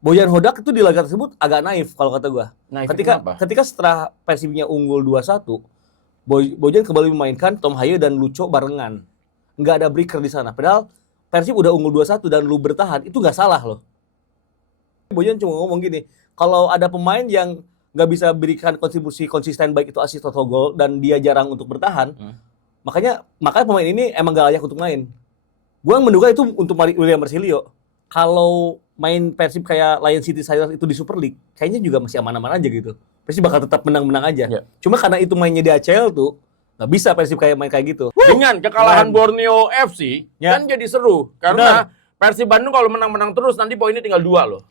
Bojan Hodak itu di laga tersebut agak naif kalau kata gua. Naif Ketika setelah Persibnya unggul 2-1, Bojan kembali memainkan Tom Haye dan Lucho barengan. Nggak ada breaker di sana. Padahal Persib udah unggul 2-1 dan lu bertahan, itu nggak salah loh. Bojan cuma ngomong gini, kalau ada pemain yang nggak bisa berikan kontribusi konsisten baik itu assist atau gol dan dia jarang untuk bertahan, makanya pemain ini emang gak layak untuk main. Gua menduga itu untuk William Marcilio. Kalau main Persib kayak Lion City Sailors itu di Super League, kayaknya juga masih aman-aman aja gitu. Persib bakal tetap menang-menang aja. Ya. Cuma karena itu mainnya di ACL tuh, nggak bisa Persib kayak main kayak gitu. Dengan kekalahan Borneo FC, kan jadi seru. Karena Persib Bandung kalau menang-menang terus, nanti poinnya tinggal 2 loh.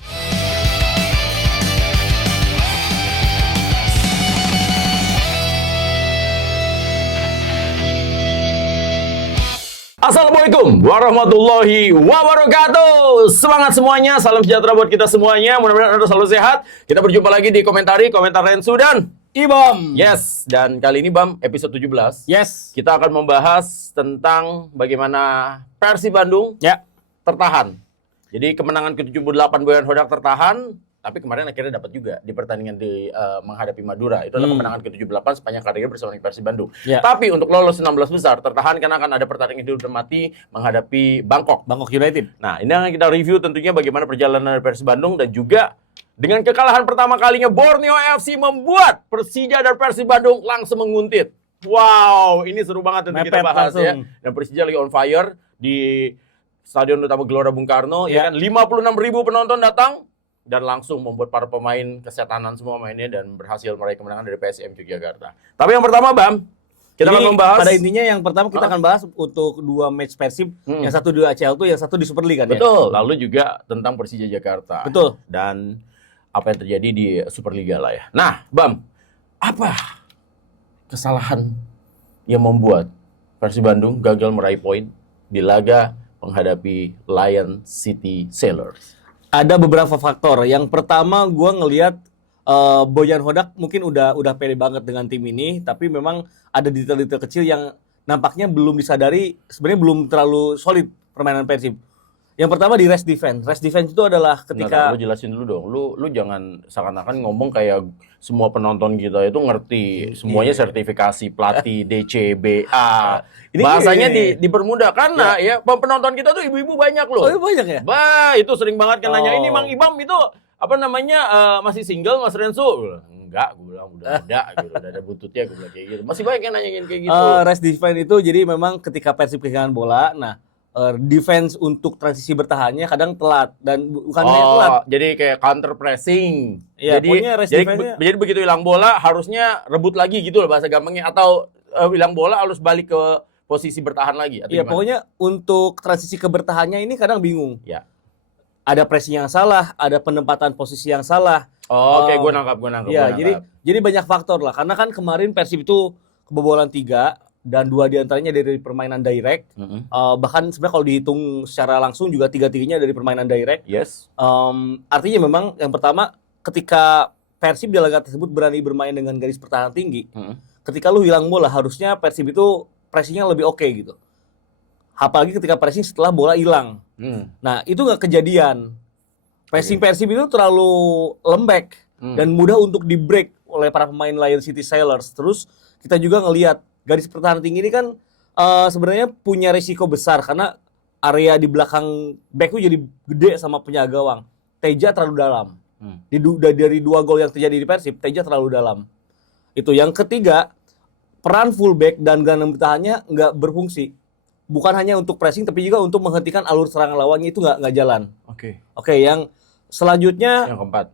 Assalamualaikum warahmatullahi wabarakatuh. Semangat semuanya, salam sejahtera buat kita semuanya. Mudah-mudahan Anda selalu sehat. Kita berjumpa lagi di komentar Rensu dan Ibam. Yes, dan kali ini Bam, episode 17. Yes. Kita akan membahas tentang bagaimana Persib Bandung tertahan. Jadi kemenangan ke-78 Boyan Hodak tertahan, tapi kemarin akhirnya dapat juga di pertandingan menghadapi Madura. Itu adalah kemenangan ke-78 sepanjang karirnya bersama Persib Bandung. Tapi untuk lolos 16 besar tertahan karena akan ada pertandingan hidup dan mati menghadapi Bangkok United. Nah, ini akan kita review tentunya bagaimana perjalanan Persib Bandung dan juga dengan kekalahan pertama kalinya Borneo FC membuat Persija dan Persib Bandung langsung menguntit. Wow, ini seru banget untuk kita bahas langsung. Ya. Dan Persija lagi on fire di Stadion Utama Gelora Bung Karno, ya kan 56.000 penonton datang dan langsung membuat para pemain kesetanan semua mainnya dan berhasil meraih kemenangan dari PSM Yogyakarta. Tapi yang pertama, Bam, kita akan membahas. Pada intinya yang pertama kita akan bahas untuk 2 match Persib, yang satu di ACL tuh, yang satu di Super League kan. Betul. Ya? Lalu juga tentang Persija Jakarta. Betul. Dan apa yang terjadi di Superliga lah ya. Nah, Bam, apa kesalahan yang membuat Persib Bandung gagal meraih poin di laga menghadapi Lion City Sailors? Ada beberapa faktor. Yang pertama, gue ngelihat Bojan Hodak mungkin udah pede banget dengan tim ini, tapi memang ada detail-detail kecil yang nampaknya belum disadari, sebenarnya belum terlalu solid permainan Persib. Yang pertama di rest defense. Rest defense itu adalah ketika... Lu jelasin dulu dong. Lu jangan seakan-akan ngomong kayak semua penonton kita itu ngerti semuanya sertifikasi pelatih DCBA. Ini bahasanya dipermudah karena ya penonton kita tuh ibu-ibu banyak loh. Oh, banyak ya? Itu sering banget kan nanya, ini Mang Ibam itu apa namanya masih single Mas Rensu? Enggak, gue bilang udah ada gitu, udah ada buntutnya, gue bilang kayak gitu. Masih banyak yang nanyain kayak gitu. Rest defense itu jadi memang ketika Persib kehilangan bola, defense untuk transisi bertahannya kadang telat dan bukan hanya telat. Jadi kayak counter pressing. Ya, jadi begitu hilang bola harusnya rebut lagi gitu loh bahasa gampangnya, atau hilang bola harus balik ke posisi bertahan lagi. Iya, pokoknya untuk transisi ke bertahannya ini kadang bingung. Ya. Ada pressing yang salah, ada penempatan posisi yang salah. Oke, gue nangkap. Iya, jadi banyak faktor lah. Karena kan kemarin Persib itu kebobolan 3 dan 2 diantaranya dari permainan direct. Bahkan sebenarnya kalau dihitung secara langsung juga 3-3-nya dari permainan direct. Yes. Artinya memang yang pertama, ketika Persib di laga tersebut berani bermain dengan garis pertahanan tinggi, ketika lu hilang bola harusnya Persib itu pressingnya lebih oke gitu. Apalagi ketika pressing setelah bola hilang. Nah, itu nggak kejadian. Pressing Persib itu terlalu lembek dan mudah untuk di-break oleh para pemain Lion City Sailors. Terus kita juga ngelihat garis pertahanan tinggi ini kan sebenarnya punya risiko besar karena area di belakang back itu jadi gede sama penjaga gawang. Teja terlalu dalam. Dari 2 gol yang terjadi di Persib, Teja terlalu dalam. Itu yang ketiga, peran fullback dan gelandang bertahannya nggak berfungsi. Bukan hanya untuk pressing, tapi juga untuk menghentikan alur serangan lawannya itu nggak jalan. Oke, yang selanjutnya, yang keempat,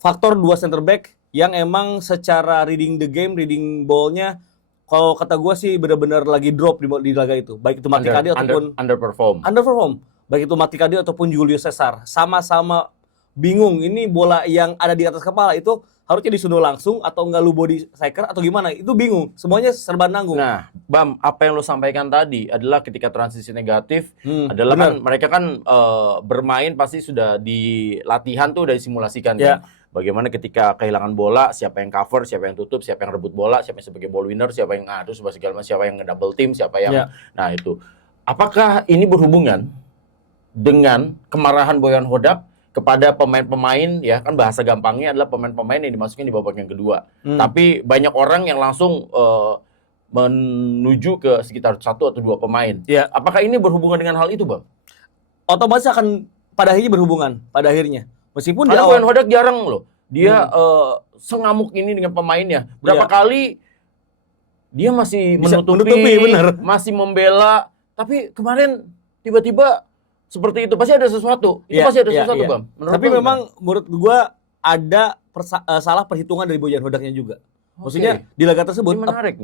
faktor 2 center back yang emang secara reading the game, reading ball-nya, kalau kata gue sih benar-benar lagi drop di laga itu. Baik itu Mati Kadi ataupun underperform. Baik itu Mati Kadi ataupun Julius Caesar, sama-sama bingung. Ini bola yang ada di atas kepala itu harusnya disunduh langsung atau enggak lu body striker atau gimana, itu bingung, semuanya serba nanggung. Nah, Bam, apa yang lu sampaikan tadi adalah ketika transisi negatif adalah kan mereka kan bermain pasti sudah di latihan tuh udah disimulasikan kan. Bagaimana ketika kehilangan bola, siapa yang cover, siapa yang tutup, siapa yang rebut bola, siapa yang sebagai ball winner, siapa yang terus segala macam, siapa yang double team, siapa yang nah itu. Apakah ini berhubungan dengan kemarahan Boyan Hodak kepada pemain-pemain ya, kan bahasa gampangnya adalah pemain-pemain yang dimasukin di babak yang kedua. Tapi banyak orang yang langsung menuju ke sekitar 1 atau 2 pemain. Ya. Apakah ini berhubungan dengan hal itu, Bang? Otomatis akan pada akhirnya berhubungan pada akhirnya. Meskipun Karena di Boyan awal Hodak jarang loh. Dia sengamuk ini dengan pemainnya. Berapa kali dia masih Bisa menutupi, bener. masih membela. Tapi kemarin tiba-tiba seperti itu. Pasti ada sesuatu. Itu pasti ada sesuatu, Bang. Tapi memang menurut gua ada salah perhitungan dari Boyan Hodaknya juga. Maksudnya di laga tersebut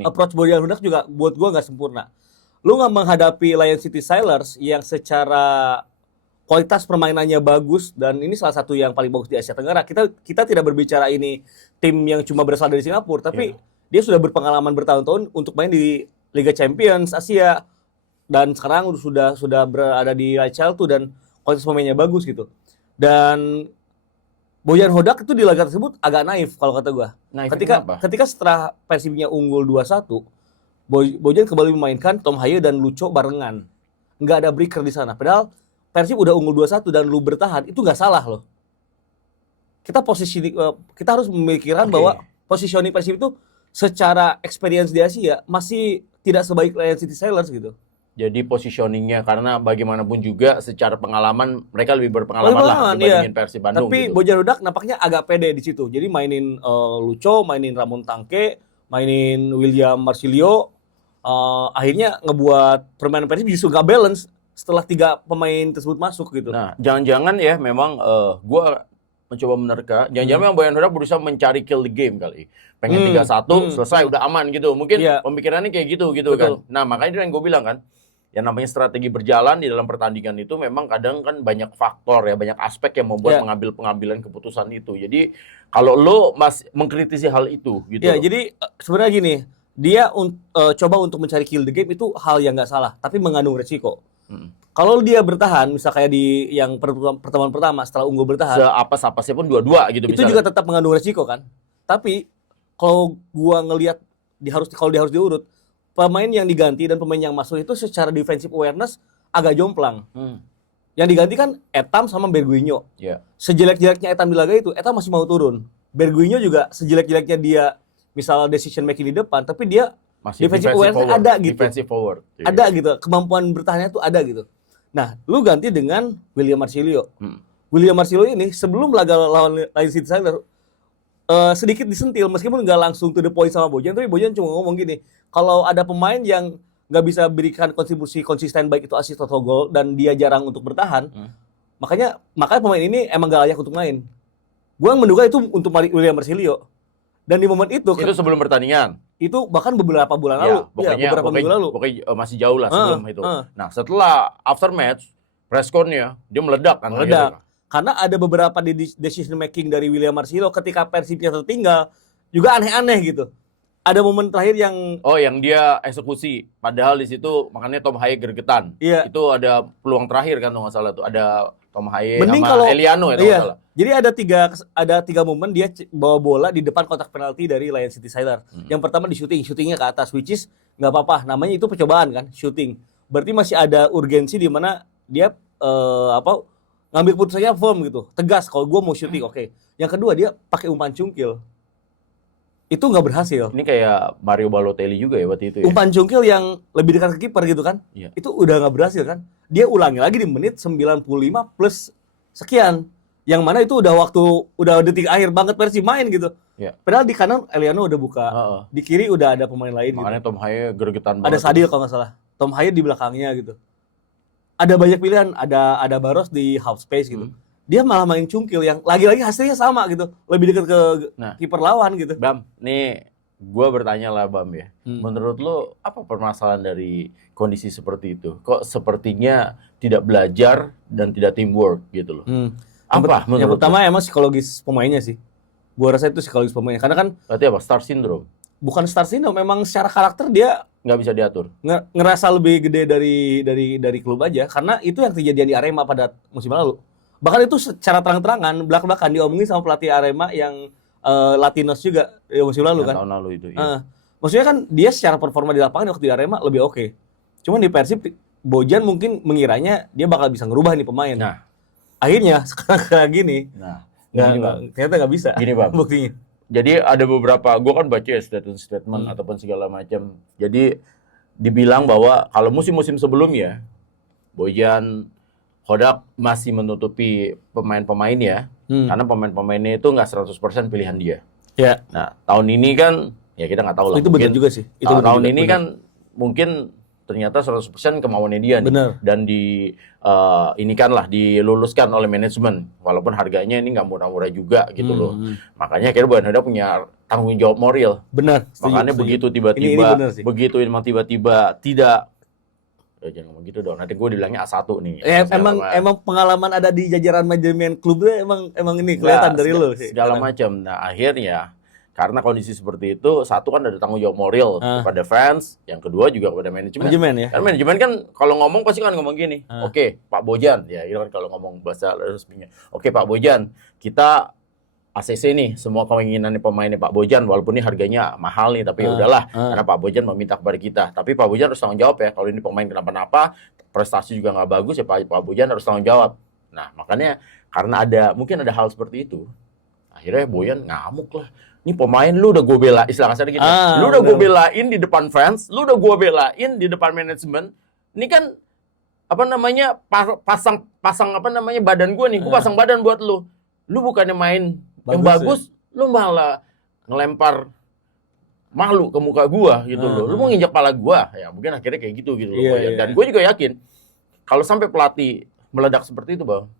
approach Boyan Hodak juga buat gua nggak sempurna. Lu nggak menghadapi Lion City Sailors yang secara kualitas permainannya bagus dan ini salah satu yang paling bagus di Asia Tenggara. Kita tidak berbicara ini tim yang cuma berasal dari Singapura, tapi dia sudah berpengalaman bertahun-tahun untuk main di Liga Champions Asia dan sekarang sudah berada di ICL tuh dan kualitas pemainnya bagus gitu. Dan Boyan Hodak itu di laga tersebut agak naif kalau kata gua. Ketika setelah Persibnya unggul 2-1, Boyan kembali memainkan Tom Haye dan Lucho barengan. Nggak ada breaker di sana. Padahal Persib udah unggul 2-1 dan lu bertahan, itu nggak salah loh. Kita harus memikirkan bahwa positioning Persib itu secara experience di Asia masih tidak sebaik Lion City Sailors gitu. Jadi positioningnya karena bagaimanapun juga secara pengalaman mereka lebih berpengalaman lah dibandingin Persib Bandung. Tapi gitu. Boyan Hodak nampaknya agak pede di situ. Jadi mainin Lucho, mainin Ramon Tangke, mainin William Marsilio, akhirnya ngebuat permainan Persib justru gak balance setelah 3 pemain tersebut masuk gitu. Nah, jangan-jangan ya memang gua mencoba menerka, jangan-jangan memang Boyan Hodak berusaha mencari kill the game kali. Pengen 3-1 selesai udah aman gitu. Mungkin pemikirannya kayak gitu kan. Nah, makanya itu yang gue bilang kan, yang namanya strategi berjalan di dalam pertandingan itu memang kadang kan banyak faktor ya, banyak aspek yang membuat pengambilan keputusan itu. Jadi kalau lo masih mengkritisi hal itu gitu. Ya, jadi sebenarnya gini, dia coba untuk mencari kill the game itu hal yang nggak salah, tapi mengandung resiko. Kalau dia bertahan, misal kayak di yang pertemuan pertama setelah unggul bertahan, seapes-apesnya pun 2-2 gitu itu misalnya. juga tetap mengandung resiko kan. Tapi kalau gua ngelihat kalau dia harus diurut, pemain yang diganti dan pemain yang masuk itu secara defensive awareness agak jomplang. Yang diganti kan Etam sama Berguinho. Sejelek-jeleknya Etam di laga itu, Etam masih mau turun. Berguinho juga sejelek-jeleknya dia misal decision making di depan, tapi dia masih defensive awareness ada gitu. Defensive forward. Ada gitu, kemampuan bertahannya tuh ada gitu. Nah, lu ganti dengan William Marsilio. William Marsilio ini sebelum laga lawan Lion City Sailors sedikit disentil meskipun nggak langsung to the point sama Bojan, tapi Bojan cuma ngomong gini, kalau ada pemain yang nggak bisa berikan kontribusi konsisten baik itu assist atau gol dan dia jarang untuk bertahan, makanya pemain ini emang gak layak untuk main. Gua menduga itu untuk William Marsilio. Dan di momen itu sebelum pertandingan. Itu bahkan beberapa bulan lalu. Beberapa minggu lalu. Pokoknya masih jauh lah sebelum itu. Nah, setelah after match press con-nya dia meledak kan. Meledak. Karena ada beberapa decision making dari William Marsilio ketika Persibnya tertinggal juga aneh-aneh gitu. Ada momen terakhir yang yang dia eksekusi. Padahal di situ makanya Tom Haye gregetan. Itu ada peluang terakhir kan kalau nggak salah tuh. Ada Tom Haye sama Eliano ya kalau nggak salah. Jadi ada tiga momen dia bawa bola di depan kotak penalti dari Lion City Sailors. Yang pertama di syutingnya ke atas, which is nggak apa-apa, namanya itu percobaan kan, syuting. Berarti masih ada urgensi di mana dia ngambil putusannya firm gitu, tegas kalau gue mau syuting, oke. Yang kedua dia pakai umpan cungkil, itu nggak berhasil. Ini kayak Mario Balotelli juga ya waktu itu ya. Umpan cungkil yang lebih dekat ke kiper gitu kan, itu udah nggak berhasil kan. Dia ulangi lagi di menit 95 plus sekian. Yang mana itu udah detik akhir banget Persib main gitu. Padahal di kanan Eliano udah buka, di kiri udah ada pemain lain. Makanya gitu. Tom Haye gregetan banget. Ada Sadil kalau nggak salah. Tom Haye di belakangnya gitu. Ada banyak pilihan, ada Baros di half space gitu. Dia malah main cungkil yang lagi-lagi hasilnya sama gitu, lebih dekat ke kiper lawan gitu. Bam, nih gua bertanya lah Bam ya. Menurut lo apa permasalahan dari kondisi seperti itu? Kok sepertinya tidak belajar dan tidak teamwork gitu loh. Yang pertama emang psikologis pemainnya sih. Gua rasa itu psikologis pemainnya. Karena kan berarti apa? Star syndrome? Bukan star syndrome, memang secara karakter dia nggak bisa diatur. Ngerasa lebih gede dari klub aja. Karena itu yang terjadi di Arema pada musim lalu. Bahkan itu secara terang-terangan belak-belakan diomongin sama pelatih Arema yang Latinos juga musim lalu kan. Tahun lalu itu. Maksudnya kan dia secara performa di lapangan waktu di Arema lebih oke. Cuman di Persib Bojan mungkin mengiranya dia bakal bisa ngerubah nih pemain. Nah, Akhirnya sekarang kayak gini, Nah, ternyata nggak bisa. Gini Bang. Buktinya. Jadi ada beberapa, gue kan baca ya statement ataupun segala macam. Jadi dibilang bahwa kalau musim-musim sebelumnya, Bojan Hodak masih menutupi pemain-pemain ya, karena pemain-pemainnya itu nggak 100% pilihan dia. Ya. Nah, tahun ini kan, ya kita nggak tahu lah. Itu benar juga sih. Itu tahun juga, ini bener. kan mungkin ternyata 100% kemauannya dia nih. Bener. Dan ini kan lah diluluskan oleh manajemen. Walaupun harganya ini nggak murah-murah juga gitu loh. Makanya akhirnya Bojan Hodak punya tanggung jawab moral. Benar. Makanya begitu tiba-tiba, begitu emang tiba-tiba tidak. Jangan ngomong gitu dong. Nanti gue dibilangnya A1 nih. Emang pengalaman ada di jajaran manajemen klubnya emang ini kelihatan dari lo sih. Segala macam. Nah, akhirnya karena kondisi seperti itu, satu kan ada tanggung jawab moral kepada fans, yang kedua juga kepada manajemen. Ya. Karena manajemen kan kalau ngomong pasti kan ngomong gini. Oke, Pak Bojan, ya itu kan kalau ngomong bahasa resminya. Oke, Pak Bojan, kita ACC nih, semua keinginan pemainnya Pak Bojan, walaupun ini harganya mahal nih, tapi ya udahlah, karena Pak Bojan meminta kepada kita. Tapi Pak Bojan harus tanggung jawab ya, kalau ini pemain kenapa-napa, prestasi juga nggak bagus ya Pak Bojan harus tanggung jawab. Nah, makanya karena mungkin ada hal seperti itu, akhirnya Bojan ngamuk lah. Ini pemain lu udah gue belain, istilah kasarnya gitu. Lu udah gue belain di depan fans, lu udah gue belain di depan manajemen. Ini kan pasang badan gue nih, gue pasang badan buat lu. Lu bukannya main yang bagus, lu malah ngelempar malu ke muka gua gitu loh. Lu mau nginjak pala gua, ya mungkin akhirnya kayak gitu loh. Dan gue juga yakin kalau sampai pelatih meledak seperti itu, Bang.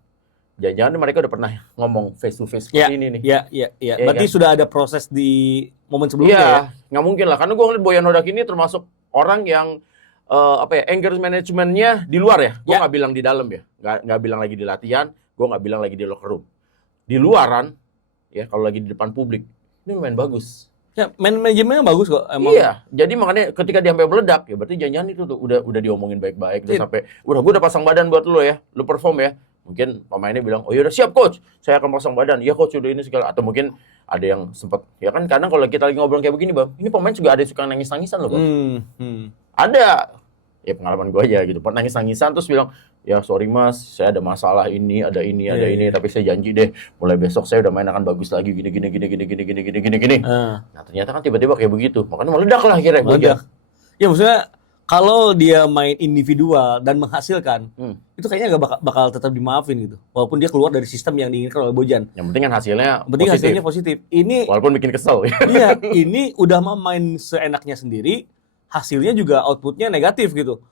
Jangan-jangan mereka udah pernah ngomong face to face seperti ini nih. Iya. Berarti kan? Sudah ada proses di momen sebelumnya ya? Nggak mungkin lah. Karena gue ngeliat Bojan Hodak ini termasuk orang yang anger manajemennya di luar ya. Gue nggak bilang di dalam ya. Nggak bilang lagi di latihan. Gue nggak bilang lagi di locker room. Di luaran, ya kalau lagi di depan publik, ini main bagus. Ya, manajemennya bagus kok. Emang. Iya, jadi makanya ketika dia sampai meledak, ya berarti jangan-jangan itu tuh udah diomongin baik-baik, terus sampai, gue udah pasang badan buat lo ya, lo perform ya. Mungkin pemainnya bilang, oh ya udah siap coach, saya akan pasang badan. Ya coach udah ini segala. Atau mungkin ada yang sempat, ya kan kadang kalau kita lagi ngobrol kayak begini Bang, ini pemain juga ada yang suka nangis-nangisan loh Bang. Ada, ya pengalaman gue aja gitu, nangis-nangisan terus bilang, ya sorry mas, saya ada masalah ini, ada ini, tapi saya janji deh, mulai besok saya udah main akan bagus lagi, gini. Nah ternyata kan tiba-tiba kayak begitu, makanya meledak lah akhirnya. Meledak. Ya maksudnya kalau dia main individual dan menghasilkan, itu kayaknya gak bakal tetap dimaafin gitu, walaupun dia keluar dari sistem yang diinginkan oleh Bojan. Yang penting kan hasilnya positif. Ini walaupun bikin kesel. Iya, ini udah main seenaknya sendiri, hasilnya juga outputnya negatif gitu.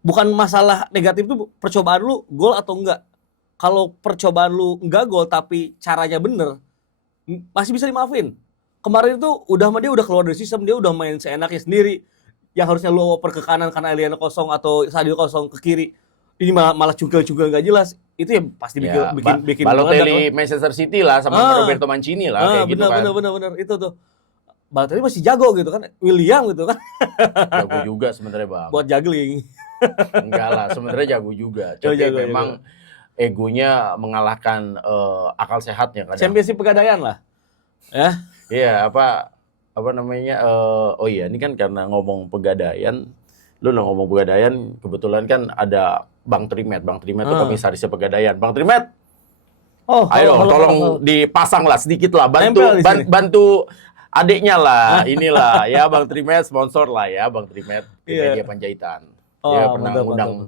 Bukan masalah negatif itu percobaan lu gol atau enggak. Kalau percobaan lu enggak gol tapi caranya bener, masih bisa dimaafin. Kemarin itu dia udah keluar dari sistem, dia udah main seenaknya sendiri. Yang harusnya lu oper ke kanan karena Eliano kosong atau Sadio kosong ke kiri. Ini malah cungkel-cungkel enggak jelas. Itu ya pasti bikin Balotelli Manchester City lah sama Roberto Mancini lah kayak gitu kan. Benar itu tuh. Balotelli masih jago gitu kan. William gitu kan. Jago juga sebenarnya Bang. Buat juggling. Enggak lah, sebenarnya jago juga. Tapi memang egonya mengalahkan akal sehatnya kadang. Championship Pegadaian lah. Ya. Iya, apa namanya? Ini kan karena ngomong Pegadaian, lu ngomong Pegadaian, kebetulan kan ada Bang Trimet. Bang Trimet itu komisarisnya Pegadaian. Bang Trimet. Ayo tolong dipasang lah sedikit lah, bantu adiknya lah, inilah ya Bang Trimet sponsor lah ya Bang Trimet di Media Panjaitan. Dia pernah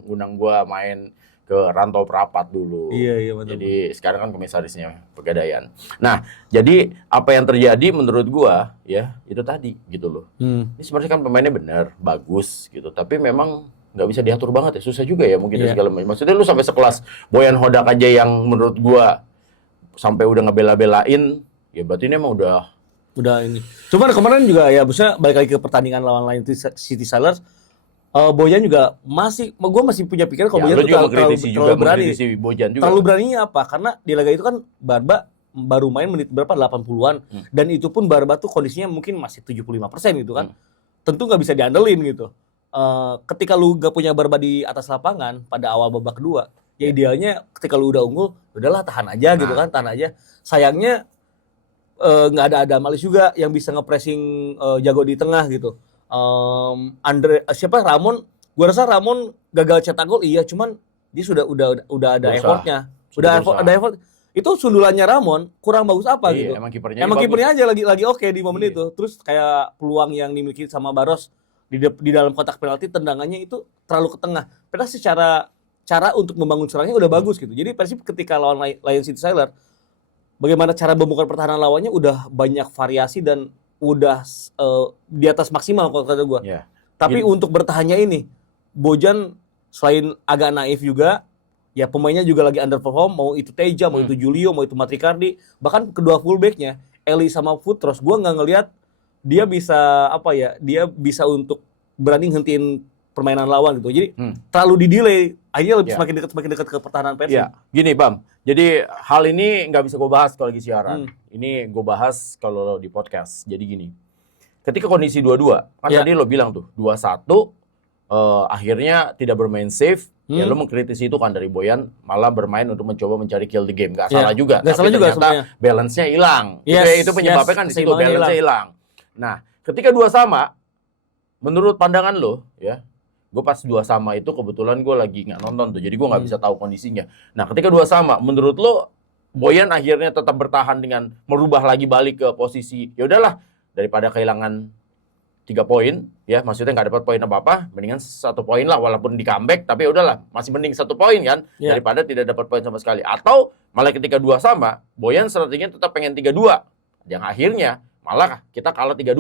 ngundang gua main ke Rantau Perapat dulu. Iya, betul. Jadi sekarang kan komisarisnya Pegadaian. Nah, jadi apa yang terjadi menurut gua ya itu tadi gitu loh. Ini sebenarnya kan pemainnya benar, bagus gitu. Tapi memang nggak bisa diatur banget ya, susah juga ya mungkin segala macam. Maksudnya lu sampai sekelas Bojan Hodak aja yang menurut gua sampai udah ngebela-belain, ya berarti ini emang udah ini. Cuman kemarin juga ya, maksudnya balik lagi ke pertandingan lawan City Sailors. Bojan juga gue masih punya pikiran kalau Bojan terlalu berani. Bojan juga. Terlalu beraninya apa? Karena di laga itu kan Barba baru main menit berapa 80-an dan itu pun Barba tuh kondisinya mungkin masih 75% gitu kan. Tentu nggak bisa diandelin gitu. Ketika lu gak punya Barba di atas lapangan pada awal babak kedua, ya idealnya ketika lu udah unggul, udahlah tahan aja gitu kan, tahan aja. Sayangnya nggak ada Adam Alis juga yang bisa nge-pressing jago di tengah gitu. Ramon, gua rasa Ramon gagal cetak gol, iya, cuman dia udah ada effortnya Ada effort. Itu sundulannya Ramon kurang bagus apa gitu. Emang kipernya aja lagi oke di momen itu. Terus kayak peluang yang dimiliki sama Barros di dalam kotak penalti tendangannya itu terlalu ke tengah. Padahal secara cara untuk membangun serangnya udah bagus gitu. Jadi Persib ketika lawan Lion City Sailor, bagaimana cara membongkar pertahanan lawannya udah banyak variasi dan udah di atas maksimal kalau kata gue. Yeah. Tapi untuk bertahannya ini, Bojan selain agak naif juga, ya pemainnya juga lagi underperform, mau itu Teja, mau itu Julio, mau itu Matrikardi, bahkan kedua fullbacknya Eli sama Futros, gue nggak ngelihat dia bisa untuk berani hentiin permainan lawan gitu. Jadi terlalu di-delay, akhirnya lebih semakin dekat ke pertahanan Persib. Ya, gini Bam, jadi hal ini nggak bisa gue bahas kalau lagi siaran. Ini gue bahas kalau di podcast. Jadi gini, ketika kondisi 2-2, kan tadi lo bilang tuh 2-1, akhirnya tidak bermain safe. Ya lo mengkritisi itu kan dari Boyan malah bermain untuk mencoba mencari kill the game. Gak salah juga. Gak salah juga sebenarnya. Balance-nya hilang. Itu penyebabnya kan di situ balance-nya hilang. Nah, ketika 2 sama, menurut pandangan lo, ya, gue pas 2 sama itu kebetulan gue lagi nggak nonton tuh, jadi gue nggak bisa tahu kondisinya. Nah, ketika 2 sama, menurut lo Boyan akhirnya tetap bertahan dengan merubah lagi balik ke posisi, ya udahlah daripada kehilangan 3 poin, ya maksudnya nggak dapat poin apa-apa, mendingan 1 poin lah walaupun di comeback, tapi ya udahlah masih mending 1 poin kan daripada tidak dapat poin sama sekali. Atau malah ketika 2 sama, Boyan strateginya tetap pengen 3-2, yang akhirnya malah kita kalah 3-2.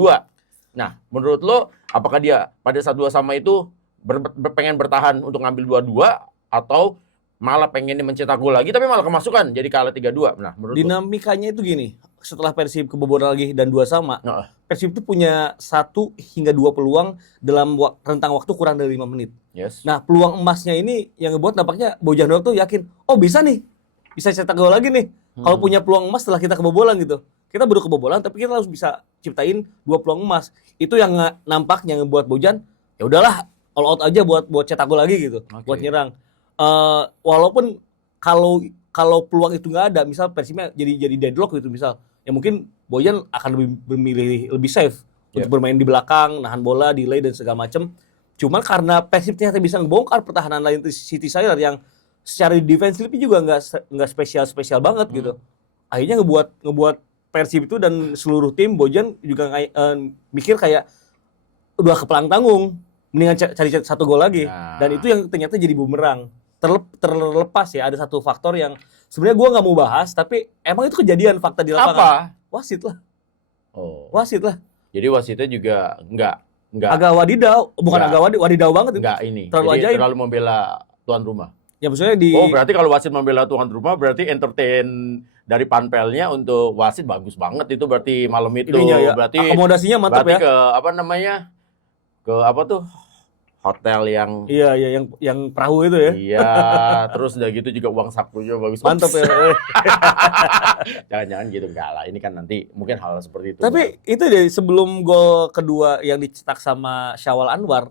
Nah, menurut lo apakah dia pada saat 2 sama itu pengen bertahan untuk ngambil 2-2 atau malah pengennya mencetak gol lagi tapi malah kemasukan jadi kalah 3-2. Nah, menurut dinamikanya itu gini, setelah Persib kebobolan lagi dan 2 sama, Persib itu punya 1 hingga 2 peluang dalam rentang waktu kurang dari 5 menit. Yes. Nah, peluang emasnya ini yang ngebuat nampaknya Bojan tuh yakin, oh bisa nih, bisa cetak gol lagi nih. Kalau punya peluang emas setelah kita kebobolan gitu. Kita baru kebobolan tapi kita harus bisa ciptain 2 peluang emas. Itu yang nampaknya ngebuat Bojan, ya udahlah all out aja buat cetak gol lagi gitu, buat nyerang. Walaupun kalau peluang itu nggak ada, misal Persibnya jadi deadlock gitu misal, ya mungkin Bojan akan lebih safe untuk bermain di belakang, nahan bola, delay dan segala macam. Cuman karena Persib ternyata bisa ngebongkar pertahanan Lion City Sailor yang secara defensif juga nggak spesial banget gitu. Akhirnya ngebuat Persib itu dan seluruh tim Bojan juga mikir kayak udah kepelang tanggung, mendingan cari 1 gol lagi. Dan itu yang ternyata jadi bumerang. Terlepas ya, ada satu faktor yang sebenarnya gue nggak mau bahas, tapi emang itu kejadian fakta di lapangan. Apa? Wasit lah. Oh. Wasit lah. Jadi wasitnya juga nggak agak wadidau, bukan agak wadidau banget itu. Nggak ini. Terlalu jadi ajaib. terlalu membela tuan rumah. Ya maksudnya Oh, berarti kalau wasit membela tuan rumah berarti entertain dari panpelnya untuk wasit bagus banget itu berarti malam itu. Ininya, ya. Berarti akomodasinya mantap berarti ya. ke apa namanya? Ke apa tuh? Hotel yang yang perahu itu ya. Iya, terus udah gitu juga uang sakunya bagus. Mantap ya. Jangan-jangan gitu enggak lah. Ini kan nanti mungkin hal seperti itu. Tapi itu deh sebelum gol kedua yang dicetak sama Syawal Anwar.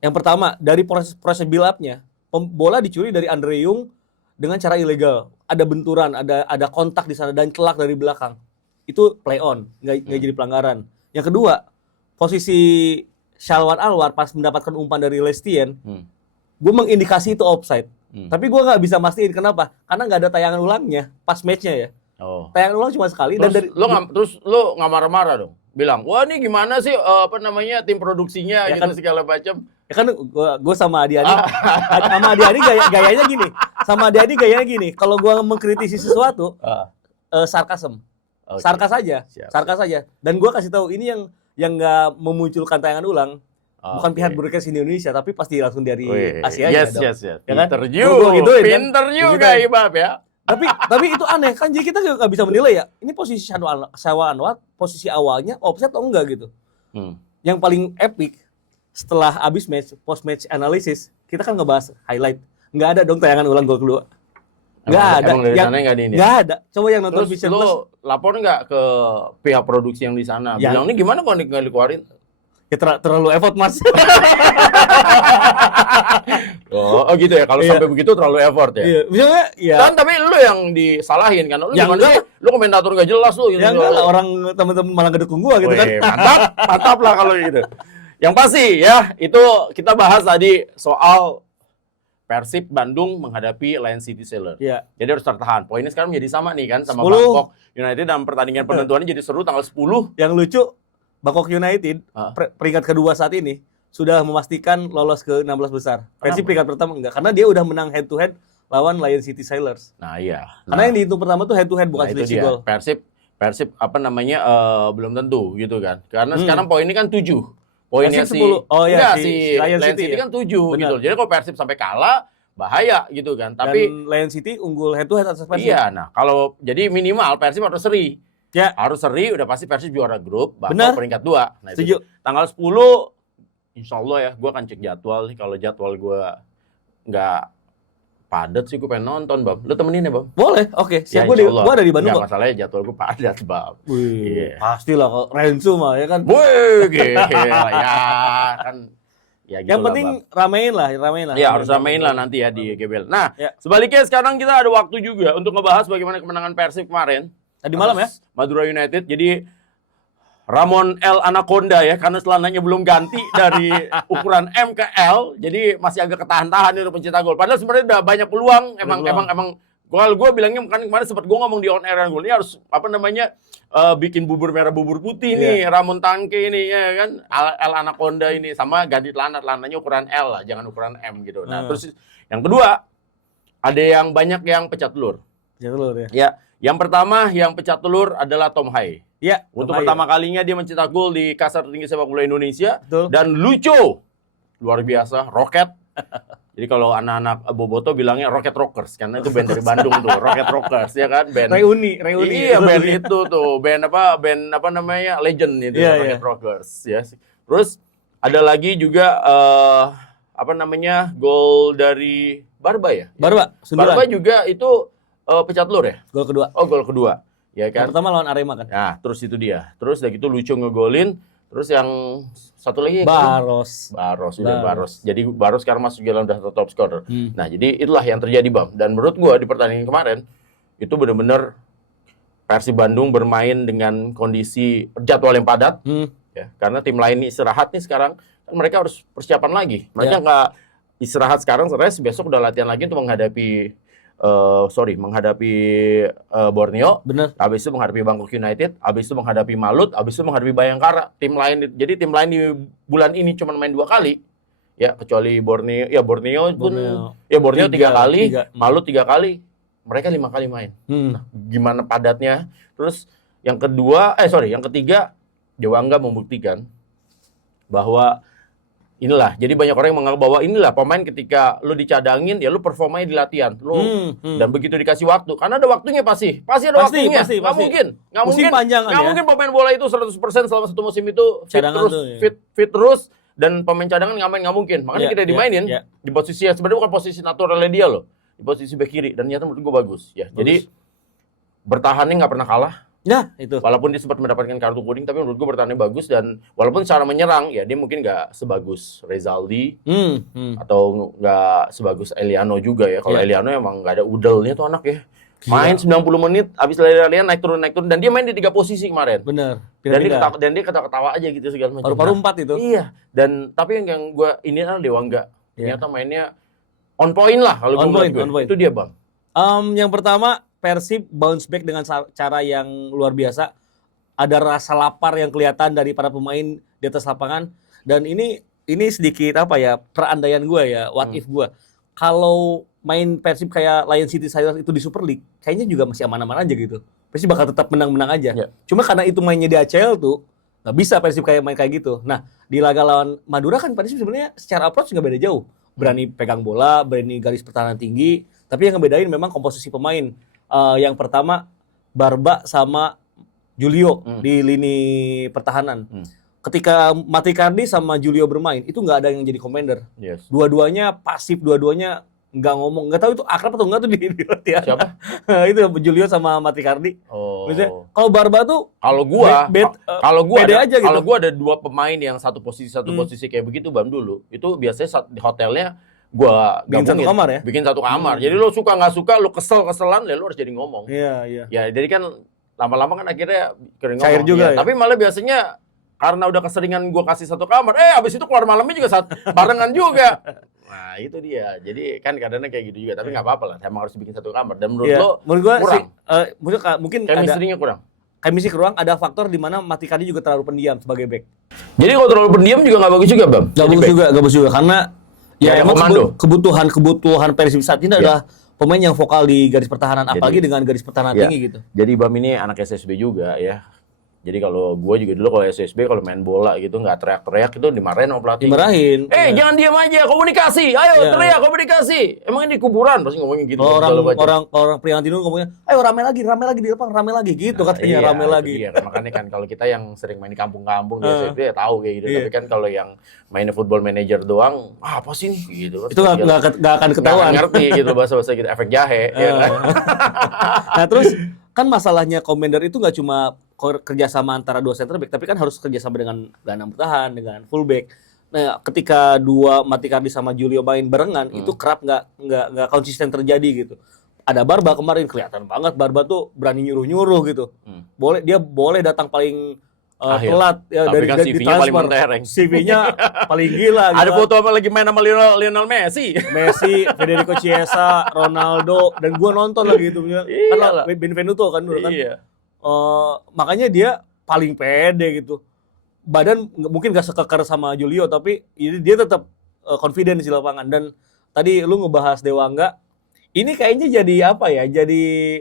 Yang pertama dari proses build up-nya, bola dicuri dari Andre Yung dengan cara ilegal. Ada benturan, ada kontak di sana dan celak dari belakang. Itu play on, nggak jadi pelanggaran. Yang kedua, posisi Syalwan Anwar pas mendapatkan umpan dari Lestien, gue mengindikasi itu offside. Tapi gue nggak bisa mastiin kenapa? Karena nggak ada tayangan ulangnya pas matchnya ya. Oh. Tayangan ulang cuma sekali. Terus lo nggak marah-marah dong? Bilang, wah ini gimana sih tim produksinya ya gitu kan, segala macam. Ya kan gue sama Adiani, sama Adiani gayanya gini. Sama Adiani gayanya gini. Kalau gue mengkritisi sesuatu, sarkasem. Okay. Sarkas aja. Dan gue kasih tahu ini yang nggak memunculkan tayangan ulang, bukan pihak broadcast Indonesia, tapi pasti langsung dari Asia aja. Yes. Ya kan? Pinter juga Ibab ya. Tapi itu aneh kan, jadi kita nggak bisa menilai ya. Ini posisi Syawal Anwar, posisi awalnya offset atau enggak gitu. Yang paling epic setelah abis match, post match analysis, kita kan ngebahas highlight. Nggak ada dong tayangan ulang gol kedua. Nggak ada. Emang dari sana nggak ada ini? Nggak ada. Coba yang nonton Terus Vision lo Plus. lapor nggak ke pihak produksi yang di sana? Ya. Bilang ini gimana kok nggak dikeluarin? Ya terlalu effort mas. Oh gitu ya. Kalau sampai begitu terlalu effort ya. Iya. Misalnya ya. Kan tapi lu yang disalahin kan? Lu gimana sih? Lu komentator nggak jelas lu. Ya enggak lah, orang teman-teman malah ngedukung gua gitu kan. Mantap lah kalau gitu. Yang pasti ya itu kita bahas tadi soal Persib Bandung menghadapi Lion City Sailor. Iya. Jadi harus tertahan. Poinnya sekarang menjadi sama nih kan sama 10. Bangkok United dalam pertandingan penentuannya jadi seru tanggal 10. Yang lucu, Bangkok United peringkat kedua saat ini sudah memastikan lolos ke 16 besar. Persib peringkat pertama enggak, karena dia udah menang head to head lawan Lion City Sailors. Nah, iya. Karena yang dihitung pertama tuh head to head bukan itu selisih dia. gol. Persib belum tentu gitu kan. Karena sekarang poinnya kan 7. Poinnya Persib 10. Oh iya, si Lion City ya? kan 7 gitu. Jadi kalau Persib sampai kalah bahaya gitu kan. Tapi dan Lion City unggul head to head atas Persib. iya, nah kalau jadi minimal Persib harus seri. Ya. Harus seri, udah pasti Persib juara grup, Benar. bakal peringkat 2. Nah, Setuju. itu tanggal 10 insya Allah ya, gue akan cek jadwal nih. Kalau jadwal gue nggak padat sih, gue pengen nonton, Bam. Lu temenin ya, Bam? Boleh, oke. Ya, Siap, gue ada di Bandung nggak kok. masalahnya jadwal gue padat, Bam. Wih, pastilah kok. Rensu mah ya kan. Wih, gila ya kan. Ya, gitu Yang lah, penting Bam. ramein lah. Ya harus ramein lah nanti ya di GBL. Nah, Ya. sebaliknya sekarang kita ada waktu juga untuk ngebahas bagaimana kemenangan Persib kemarin. Tadi malam ya? Madura United. Jadi Ramon L Anaconda ya, karena celananya belum ganti dari ukuran M ke L, jadi masih agak ketahan-tahan untuk pencetak gol. Padahal sebenarnya udah banyak peluang. Emang gue bilangnya kan kemarin sempat gue ngomong di on air gue ini harus bikin bubur merah bubur putih nih, Ramon Tangke ini ya kan, L Anaconda ini sama ganti celananya ukuran L lah, jangan ukuran M gitu. Nah, terus yang kedua ada yang banyak yang pecah telur. Ya telur ya. Ya, yang pertama yang pecah telur adalah Tom Hai. Ya. Untuk pertama kalinya dia mencetak gol di kasar tertinggi sepak bola Indonesia. Betul. Dan lucu. Luar biasa, roket. Jadi kalau anak-anak Boboto bilangnya Rocket Rockers, karena itu band dari Bandung tuh, Rocket Rockers ya kan, band. Reuni. Iya, band itu tuh, band apa namanya? Legend itu, Rocket Rockers ya. Terus ada lagi juga gol dari Barba ya? Barba juga itu pecah telur ya? Gol kedua. Oh, gol kedua. Ya kan? Yang pertama lawan Arema kan. Nah, terus itu dia. Terus udah gitu lucu ngegolin. Terus yang satu lagi Baros. Baros. Jadi Baros sekarang masuk jalan udah top scorer. Nah, jadi itulah yang terjadi, Bang. Dan menurut gua di pertandingan kemarin itu benar-benar Persib Bandung bermain dengan kondisi jadwal yang padat. Ya, karena tim lain ini istirahat nih sekarang, kan mereka harus persiapan lagi. Mereka nggak istirahat sekarang, stres, besok udah latihan lagi untuk menghadapi Borneo. Bener. Habis itu menghadapi Bangkok United, habis itu menghadapi Malut, habis itu menghadapi Bayangkara. Jadi tim lain di bulan ini cuma main 2 kali. Ya, kecuali Borneo. Ya Borneo pun Borneo 3 kali, Malut 3 kali. Mereka 5 kali main. Nah, gimana padatnya? Terus yang ketiga Dewangga membuktikan bahwa inilah, jadi banyak orang yang menganggap bahwa inilah pemain ketika lu dicadangin, ya lu performanya di latihan. Dan begitu dikasih waktu, karena ada waktunya pasti ada waktunya. Nggak mungkin pemain bola itu 100% selama satu musim itu fit terus, dan pemain cadangan nggak mungkin. Makanya kita dimainin di posisi yang sebenarnya bukan posisi naturalnya dia loh, di posisi bek kiri, dan ternyata menurut gue bagus. Ya, jadi bertahannya nggak pernah kalah. Nah, itu. Walaupun dia sempat mendapatkan kartu kuning, tapi menurut gue bertahannya bagus, dan walaupun secara menyerang ya dia mungkin nggak sebagus Rezaldi atau nggak sebagus Eliano juga ya. Kalau Eliano emang nggak ada udelnya tuh anak ya. Main 90 menit, habis lari-larian naik turun, dan dia main di 3 posisi kemarin. Bener. Dan dia ketawa-ketawa aja gitu segala macam. Paru-paru 4 itu. Iya. Dan tapi yang gue ini adalah Dewangga. Ternyata mainnya on point lah kalau gue. Itu dia, Bang. Yang pertama, Persib bounce back dengan cara yang luar biasa. Ada rasa lapar yang kelihatan dari para pemain di atas lapangan. Dan ini sedikit perandaian gue ya, what if gue. Kalau main Persib kayak Lion City Sailors itu di Super League, kayaknya juga masih aman-aman aja gitu. Persib bakal tetap menang-menang aja. Cuma karena itu mainnya di ACL tuh, nggak bisa Persib main kayak gitu. Nah, di laga lawan Madura kan Persib sebenarnya secara approach nggak beda jauh. Berani pegang bola, berani garis pertahanan tinggi. Tapi yang ngebedain memang komposisi pemain. Yang pertama Barba sama Julio di lini pertahanan. Ketika Matikardi sama Julio bermain, itu nggak ada yang jadi commander. Dua-duanya pasif, dua-duanya nggak ngomong. Nggak tahu itu akrab atau nggak tuh di latihan. Siapa? Itu Julio sama Matikardi. Maksudnya, kalau Barba tuh kalau gua ada 2 pemain yang satu posisi kayak begitu Bam dulu. Itu biasanya di hotelnya gua bikin satu kamar ya? Bikin satu kamar. Jadi lo suka nggak suka, lo kesel-keselan, lo harus jadi ngomong. Iya. Ya, jadi kan lama-lama kan akhirnya cair juga ya? Tapi malah biasanya karena udah keseringan gue kasih satu kamar, abis itu keluar malamnya juga barengan juga. Nah itu dia. Jadi kan kadang-kadang kayak gitu juga. Tapi nggak apa-apa lah. Emang harus bikin satu kamar. Dan menurut lo menurut gue kurang? mungkin Chemistry-nya kurang? Chemistry kurang. Ada faktor di mana Matikadi juga terlalu pendiam sebagai back. Jadi kalau terlalu pendiam juga nggak bagus juga, Bang? Gak bagus juga. Karena ya ada emang komando. kebutuhan Persib saat ini adalah pemain yang vokal di garis pertahanan. Apalagi dengan garis pertahanan tinggi gitu. Jadi Bam ini anak SSB juga ya. Jadi kalau gue juga dulu kalau SSB kalau main bola gitu nggak teriak-teriak itu dimarahin sama pelatih. Dimarahin. Jangan diam aja, komunikasi. Ayo teriak komunikasi. Emang ini di kuburan pasti ngomongin gitu. Orang Priantino ngomongnya, ayo rame lagi di depan, rame lagi gitu katanya, rame lagi. Iya, makanya kan kalau kita yang sering main di kampung-kampung di SSB ya tahu kayak gitu. Tapi kan kalau yang mainnya Football Manager doang, apa sih nih gitu. Itu nggak akan ketahuan. Nggak ngerti gitu bahasa-bahasa gitu, efek jahe. Ya kan? Nah terus kan masalahnya Commander itu nggak cuma kerjasama antara dua center back, tapi kan harus kerjasama dengan gelandang bertahan, dengan fullback. Nah, ketika dua Matikadi sama Julio main barengan, itu kerap nggak konsisten terjadi gitu. Ada Barba kemarin kelihatan banget, Barba tuh berani nyuruh gitu. Dia boleh datang paling telat ya, tapi kan CV-nya paling mentereng. CV-nya paling gila. Ada foto apa lagi main sama Lionel Messi, Federico Chiesa, Ronaldo, dan gua nonton lagi itu kan Benvenuto kan dulu kan. Iya. Makanya dia paling pede gitu. Badan mungkin gak sekeker sama Julio, tapi dia tetap confident di lapangan. Dan tadi lu ngebahas Dewangga, ini kayaknya jadi apa ya? Jadi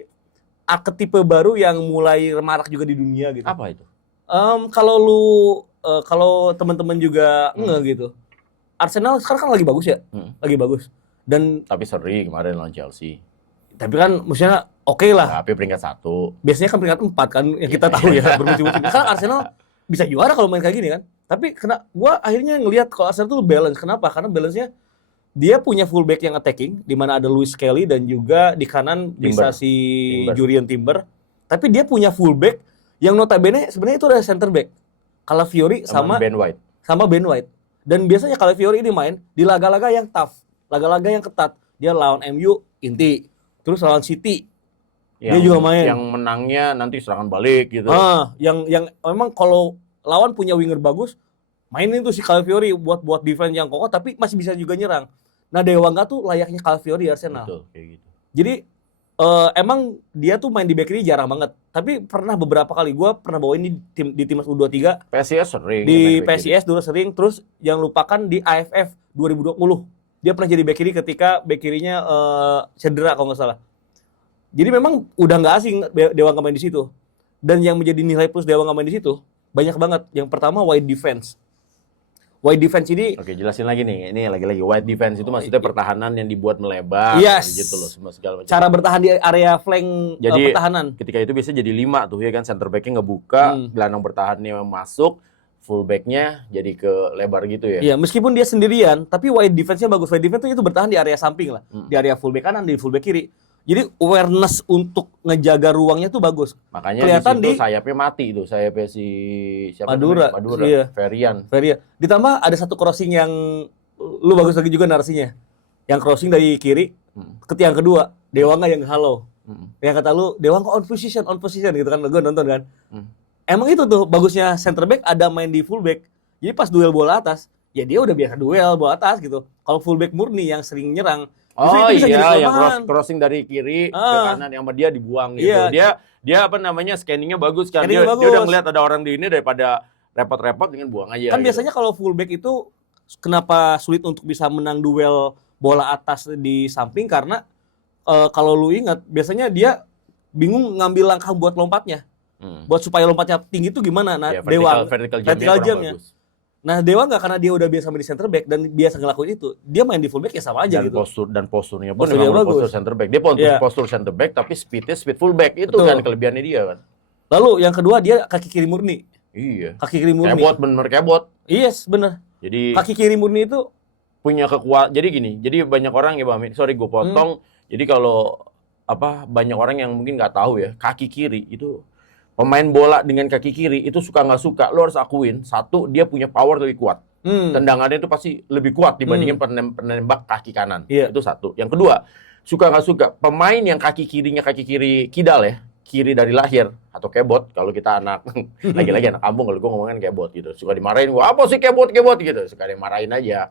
arketipe baru yang mulai marak juga di dunia gitu. Apa itu? Kalau teman-teman juga gitu. Arsenal sekarang kan lagi bagus ya, lagi bagus. Dan tapi seri kemarin lawan Chelsea. Tapi kan maksudnya oke lah. Tapi peringkat 1. Biasanya kan peringkat 4 kan yang kita tahu ya bermusim-musim. Sekarang Arsenal bisa juara kalau main kayak gini kan. Tapi gua akhirnya ngelihat kalau Arsenal tuh balance. Kenapa? Karena balance-nya dia punya fullback yang attacking di mana ada Luis Kelly dan juga di kanan bisa si Jurrien Timber. Tapi dia punya fullback yang notabene sebenarnya itu ada center back. Calafiori sama Ben White. Sama Ben White. Dan biasanya Calafiori ini main di laga-laga yang tough, laga-laga yang ketat. Dia lawan MU inti, terus lawan City. Dia juga main. Yang menangnya nanti serangan balik gitu. Yang memang kalau lawan punya winger bagus, mainin tuh si Calafiori buat defense yang kokoh tapi masih bisa juga nyerang. Nah, Dewangga tuh layaknya Calafiori di Arsenal. Betul, kayak gitu. Jadi emang dia tuh main di back kiri jarang banget. Tapi pernah beberapa kali gue pernah bawa ini di timnas U23. PSIS sering. Di PSIS dulu sering. Terus yang lupakan di AFF 2020. Dia pernah jadi back kiri ketika back kirinya cedera kalau nggak salah. Jadi memang udah nggak asing Dewangga main di situ. Dan yang menjadi nilai plus Dewangga main di situ banyak banget. Yang pertama wide defense. Wide defense ini... Oke, jelasin lagi nih. Ini lagi-lagi wide defense itu maksudnya pertahanan yang dibuat melebar. Gitu loh, segala macam. Cara bertahan di area flank pertahanan. Ketika itu biasanya jadi 5 tuh ya kan. Center back-nya ngebuka, gelandang bertahannya masuk, full back-nya jadi ke lebar gitu ya. Iya, meskipun dia sendirian, tapi wide defense-nya bagus. Wide defense itu bertahan di area samping lah. Di area full back kanan, di full back kiri. Jadi awareness untuk ngejaga ruangnya tuh bagus. Makanya kelihatan di situ sayapnya mati itu, sayapnya si siapa Madura. Iya. Ferian. Ditambah ada satu crossing yang lu bagus lagi juga narasinya. Yang crossing dari kiri ke tiang kedua, Dewangga yang halo. Yang kata lu Dewangga on position gitu kan, gue nonton kan. Emang itu tuh bagusnya center back ada main di full back. Jadi pas duel bola atas, ya dia udah biasa duel bola atas gitu. Kalau full back murni yang sering nyerang, yang crossing dari kiri ke kanan yang sama dia dibuang gitu. Dia apa namanya scanningnya bagus kan. Dia udah ngeliat ada orang di ini daripada repot-repot dengan buang aja. Kan biasanya kalau fullback itu kenapa sulit untuk bisa menang duel bola atas di samping karena kalau lu ingat biasanya dia bingung ngambil langkah buat lompatnya. Buat supaya lompatnya tinggi itu gimana? Nah, vertical jump-nya. Nah, Dewangga karena dia udah biasa main di center back dan biasa ngelakuin itu, dia main di fullback ya sama aja dan gitu. Posturnya pun memang postur center back. Dia postur center back tapi speednya speed fullback. Itu kan kelebihannya dia kan. Lalu yang kedua dia kaki kiri murni. Iya. Kaki kiri murni. Kebot. Yes, bener. Jadi kaki kiri murni itu punya kekuatan. Jadi gini, jadi banyak orang ya Bang, sorry gue potong. Jadi kalau banyak orang yang mungkin nggak tahu ya, kaki kiri itu pemain bola dengan kaki kiri itu suka nggak suka, lo harus akuin, satu dia punya power lebih kuat, tendangannya itu pasti lebih kuat dibandingin penembak kaki kanan, itu satu. Yang kedua, suka nggak suka, pemain yang kaki kiri kidal ya, kiri dari lahir atau kebot kalau kita anak lagi-lagi anak kampung, kalau gue ngomongin kebot gitu, suka dimarahin gue, apa sih kebot gitu, suka dimarahin aja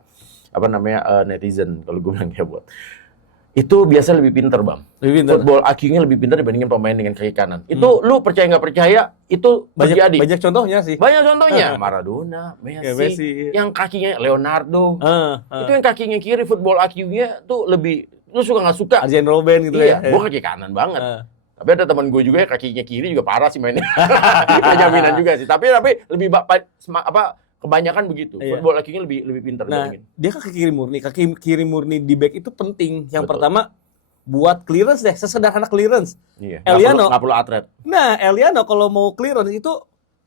netizen kalau gue bilang kebot. Itu biasa lebih pinter, Bang. Lebih pinter. Football IQ-nya lebih pinter dibandingin pemain dengan kaki kanan. Itu lu percaya nggak percaya, itu terjadi. Banyak contohnya sih. Banyak contohnya. Maradona, Messi, yang kakinya Leonardo. Itu yang kakinya kiri, football IQ-nya tuh lebih, lu suka nggak suka. Arjen Robben gitu iya, ya. Gue kaki kanan banget. Tapi ada teman gue juga ya kakinya kiri juga parah sih mainnya. Jaminan juga sih. Tapi lebih kebanyakan begitu. Iya. Football IQ-nya lebih pintar. Nah, dia kan kaki kiri murni di back itu penting. Yang pertama buat clearance deh, sesederhana clearance. Iya. Eliano nggak perlu atlet. Nah, Eliano kalau mau clearance itu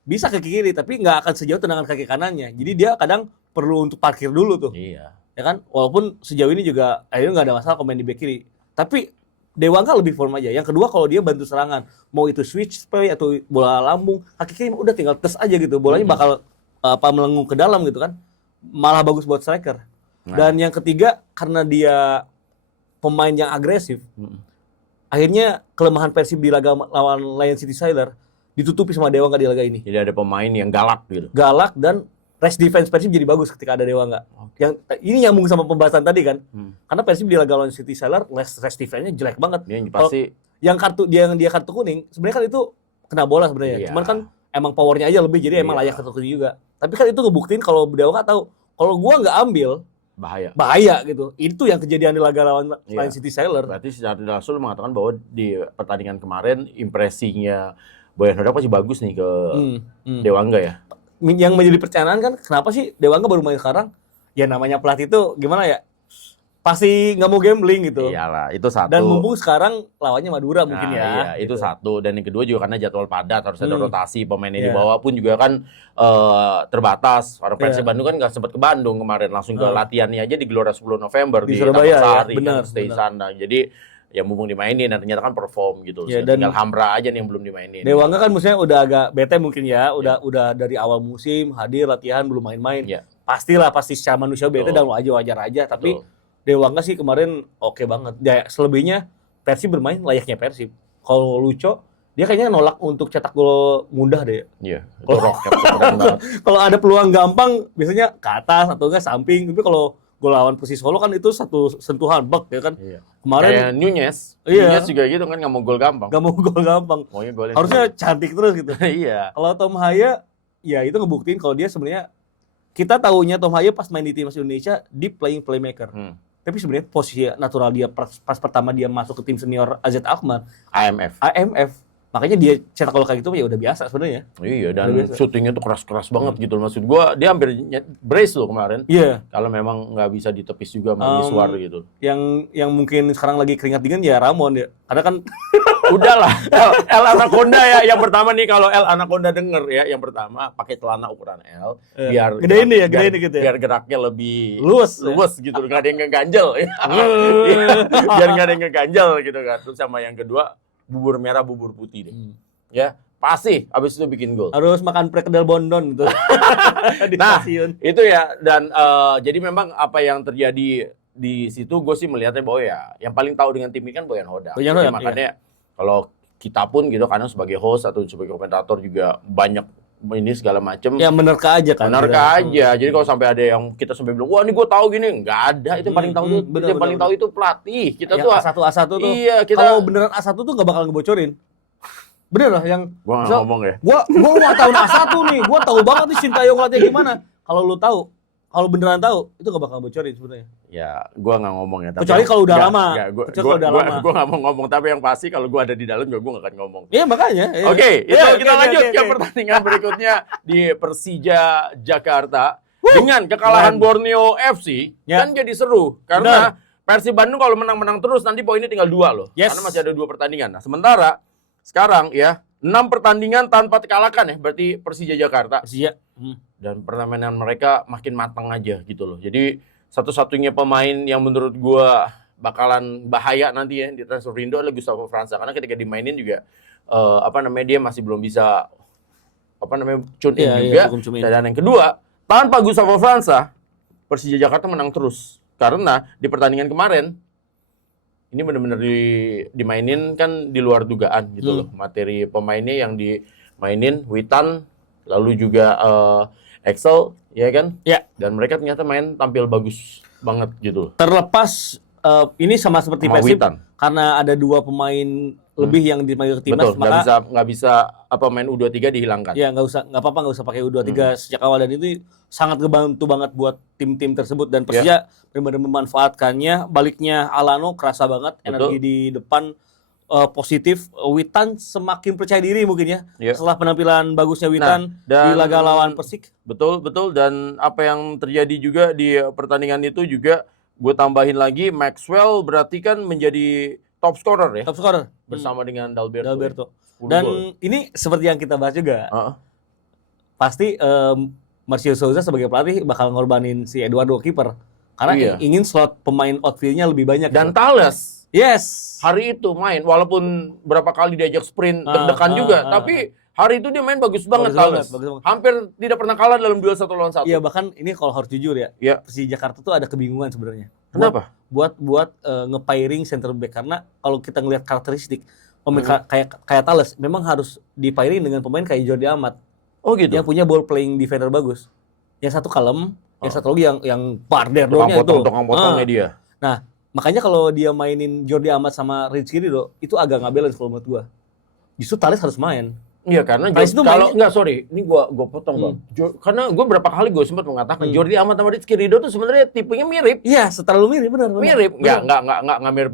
bisa ke kiri, tapi nggak akan sejauh tendangan kaki kanannya. Jadi dia kadang perlu untuk parkir dulu tuh. Iya. Ya kan? Walaupun sejauh ini juga Eliano nggak ada masalah kalau main di back kiri. Tapi Dewangga lebih form aja. Yang kedua kalau dia bantu serangan, mau itu switch play atau bola lambung, kaki kiri udah tinggal tes aja gitu. Bolanya bakal melengung ke dalam gitu kan. Malah bagus buat striker. Dan yang ketiga karena dia pemain yang agresif. Akhirnya kelemahan Persib di laga lawan Lion City Sailor ditutupi sama Dewangga di laga ini. Jadi ada pemain yang galak gitu. Galak dan rest defense Persib jadi bagus ketika ada Dewangga. Yang ini nyambung sama pembahasan tadi kan. Karena Persib di laga lawan City Sailor rest defense-nya jelek banget. Dia pasti yang dia kartu kuning sebenarnya kan itu kena bola sebenarnya. Iya. Cuman kan emang powernya aja lebih, jadi emang layak kartu kuning juga. Tapi kan itu ngebuktiin kalau Dewangga tahu kalau gua nggak ambil bahaya gitu. Itu yang kejadian di laga lawan Lion City Sailor. Berarti secara tidak langsung mengatakan bahwa di pertandingan kemarin impresinya Boyan Hodak pasti bagus nih ke Dewangga ya. Yang menjadi pertanyaan kan kenapa sih Dewangga baru main sekarang? Ya namanya pelatih itu gimana ya? Pasti nggak mau gambling gitu. Iyalah, itu satu. Dan mumpung sekarang lawannya Madura mungkin ya. Iya, itu satu. Dan yang kedua juga karena jadwal padat, harus ada rotasi. Pemain yang dibawa pun juga kan terbatas. Orang Persib Bandung kan nggak sempat ke Bandung kemarin. Langsung ke latihannya aja di Gelora 10 November di Surabaya Taman Sari, benar, kan, stay sana. Jadi ya mumpung dimainin dan ternyata kan perform gitu. Ya, dan tinggal Hamra aja nih yang belum dimainin. Dewangga kan maksudnya udah agak bete mungkin ya. Udah dari awal musim hadir latihan belum main-main. Ya. Pasti secara manusia bete dan wajar aja. Tapi Dewangga sih kemarin oke banget. Ya, selebihnya Persib bermain layaknya Persib. Kalau Luco, dia kayaknya nolak untuk cetak gol mudah deh. Iya, itu roket keren banget. Kalau ada peluang gampang, biasanya ke atas atau enggak samping. Tapi kalau gol lawan Persis Solo kan itu satu sentuhan bak ya kan. Iya. Kemarin kayak Nunez juga gitu kan, nggak mau gol gampang. Nggak mau gol gampang. Harusnya cantik terus gitu. Iya. Kalau Tom Haya, ya itu ngebuktiin kalau dia sebenarnya, kita tahunya Tom Haya pas main di timnas Indonesia deep playing playmaker. Tapi sebenarnya posisi natural dia pas pertama dia masuk ke tim senior AZ Alkmaar, AMF. Makanya dia cetak gol kayak gitu ya udah biasa sebenarnya. Iya, dan syutingnya tuh keras-keras banget gitu. Maksud gua dia hampir brace loh kemarin. Iya. Kalau memang nggak bisa ditepis juga sama Miswar gitu. Yang mungkin sekarang lagi keringat dingin ya Ramon ya. Karena kan udahlah. El Anaconda ya yang pertama nih, kalau El Anaconda denger ya, yang pertama pakai celana ukuran L biar gedein gitu ya. Biar geraknya lebih luwes gitu, nggak ada yang ngeganjel. Biar nggak ada yang ngeganjel gitu kan. Terus sama yang kedua bubur merah bubur putih deh. Ya, pasti abis itu bikin gol. Harus makan perkedel Bondon gitu. Di stasiun. Itu ya, dan jadi memang apa yang terjadi di situ gue sih melihatnya bahwa ya yang paling tahu dengan tim ini kan Boyan Hodak. Makanya kalau kita pun gitu kadang sebagai host atau sebagai komentator juga banyak ini segala macam. Ya menerka aja kan. Menerka aja. Jadi kalau sampai ada yang kita sampai bilang, wah ini gue tahu gini, nggak ada. Itu paling tahu tuh, yang paling tahu itu pelatih. Kita yang tuh A1 tuh. Iya, kita kalau beneran A1 tuh nggak bakal ngebocorin. Bener lah yang. Gua nggak ngomong ya. Gua nggak tahu A1 nih. Gua tahu banget nih Sintayong latih gimana. Kalau lu tahu, kalau beneran tahu, itu nggak bakal bocorin sebenarnya. Ya, gua nggak ngomong ya. Tapi kecuali kalau udah lama. Gua nggak mau ngomong. Tapi yang pasti kalau gua ada di dalam juga gua nggak akan ngomong. Iya makanya. Oke, kita lanjut ke pertandingan berikutnya di Persija Jakarta. Dengan kekalahan Borneo FC, kan jadi seru. Karena Persib Bandung kalau menang-menang terus, nanti poinnya tinggal 2 loh. Karena masih ada 2 pertandingan. Nah, sementara sekarang ya, 6 pertandingan tanpa dikalahkan ya, berarti Persija Jakarta. Dan permainan mereka makin matang aja gitu loh. Jadi satu-satunya pemain yang menurut gua bakalan bahaya nanti ya di transfer window adalah Gustavo França, karena ketika dimainin juga dia masih belum bisa tune in juga. Dan yang kedua, tanpa Gustavo França Persija Jakarta menang terus. Karena di pertandingan kemarin ini benar-benar dimainin kan di luar dugaan gitu loh. Materi pemainnya yang dimainin Witan, lalu juga Excel, ya kan? Ya. Dan mereka ternyata tampil bagus banget gitu. Terlepas ini sama seperti Sama Persib, Witan. karena ada 2 pemain lebih yang dipanggil ke timnas, Betul, maka nggak bisa main U23 dihilangkan. ya nggak apa-apa, nggak usah pakai U23 sejak awal, dan itu sangat ngebantu banget buat tim-tim tersebut, dan Persija benar-benar memanfaatkannya. Baliknya Alano kerasa banget, energi di depan positif. Witan semakin percaya diri mungkin ya setelah penampilan bagusnya Witan di laga lawan Persik. Betul, dan apa yang terjadi juga di pertandingan itu juga gue tambahin lagi, Maxwell berarti kan menjadi top scorer ya. Top scorer Bersama dengan Dalberto. Dan goal. ini seperti yang kita bahas juga. Pasti Marcio Souza sebagai pelatih bakal ngorbanin si Eduardo kiper. Karena ingin slot pemain outfield-nya lebih banyak. Dan Thales. Yes. Hari itu main, walaupun berapa kali diajak sprint deg-degan juga, tapi hari itu dia main bagus banget Thales. Hampir tidak pernah kalah dalam duel 1 lawan 1. Iya, bahkan ini kalau harus jujur ya, Persija Jakarta tuh ada kebingungan sebenarnya. Kenapa? Buat nge-pairing center back, karena kalau kita ngelihat karakteristik pemain kayak Thales memang harus di-pairing dengan pemain kayak Jordi Amat. Oh gitu. Yang punya ball playing defender bagus. Yang satu kalem, yang satu lagi yang parderdonya itu. Tukang potongnya dia. Nah, makanya kalau dia mainin Jordi Amat sama Rizky Ridho, itu agak nggak balance kalau menurut gua. Justru Thales harus main. Iya, karena kalau ini gua potong Bang. Karena gua berapa kali gue sempat mengatakan Jordi Amat sama Rizky Ridho tuh sebenarnya tipenya mirip. Iya, terlalu mirip, benar. Mirip, enggak mirip